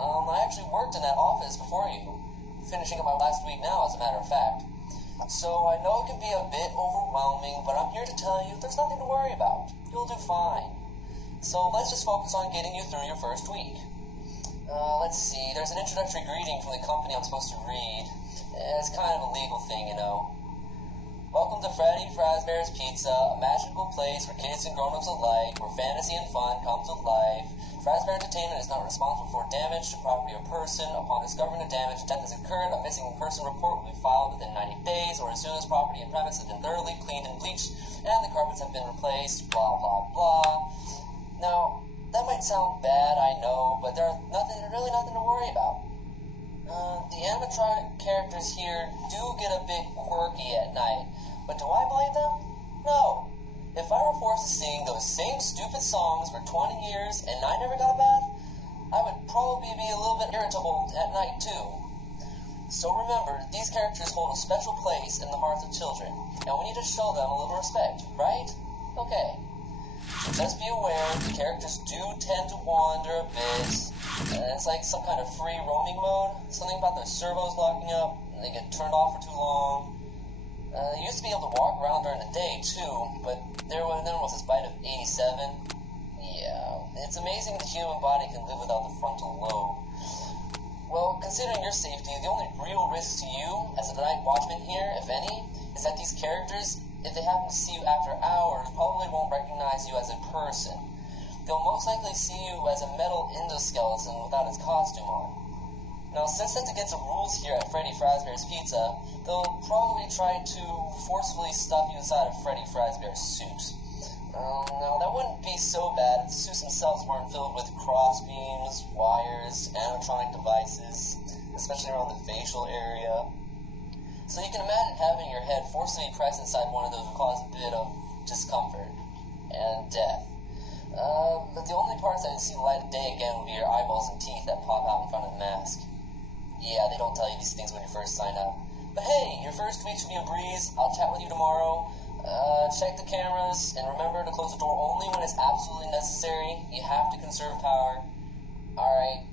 I actually worked in that office before you, finishing up my last week now, as a matter of fact. So I know it can be a bit overwhelming, but I'm here to tell you there's nothing to worry about. You'll do fine. So let's just focus on getting you through your first week. Let's see, there's an introductory greeting from the company I'm supposed to read. It's kind of a legal thing, you know. Welcome to Freddy Fazbear's Pizza, a magical place for kids and grown-ups alike, where fantasy and fun come to life. Fazbear Entertainment is not responsible for damage to property or person. Upon discovering the damage, death has occurred, a missing person report will be filed within 90 days, or as soon as property and premise have been thoroughly cleaned and bleached, and the carpets have been replaced, blah, blah, blah. Now, that might sound bad, I know, but there's really nothing to worry about. The animatronic characters here do get a bit quirky at night, but do I blame them? No. If I were forced to sing those same stupid songs for 20 years and I never got a bath, I would probably be a little bit irritable at night too. So remember, these characters hold a special place in the hearts of children, and we need to show them a little respect, right? Okay. Just be aware, the characters do tend to wander a bit. It's like some kind of free roaming mode. Something about their servos locking up, and they get turned off for too long. They used to be able to walk around during the day, too, but then was this bite of 87. Yeah, it's amazing the human body can live without the frontal lobe. Well, considering your safety, the only real risk to you, as a night watchman here, if any, is that these characters, if they happen to see you after hours, probably won't recognize you as a person. They'll most likely see you as a metal endoskeleton without its costume on. Now, since that's against the rules here at Freddy Fazbear's Pizza, they'll probably try to forcefully stuff you inside of Freddy Fazbear's suit. Now, that wouldn't be so bad if the suits themselves weren't filled with crossbeams, wires, animatronic devices, especially around the facial area. So you can imagine having your head forcibly pressed inside one of those would cause a bit of discomfort and death. But the only parts that would see the light of day again would be your eyeballs and teeth that pop out in front of the mask. Yeah, they don't tell you these things when you first sign up. But hey, your first week should be a breeze. I'll chat with you tomorrow. Check the cameras, and remember to close the door only when it's absolutely necessary. You have to conserve power. Alright,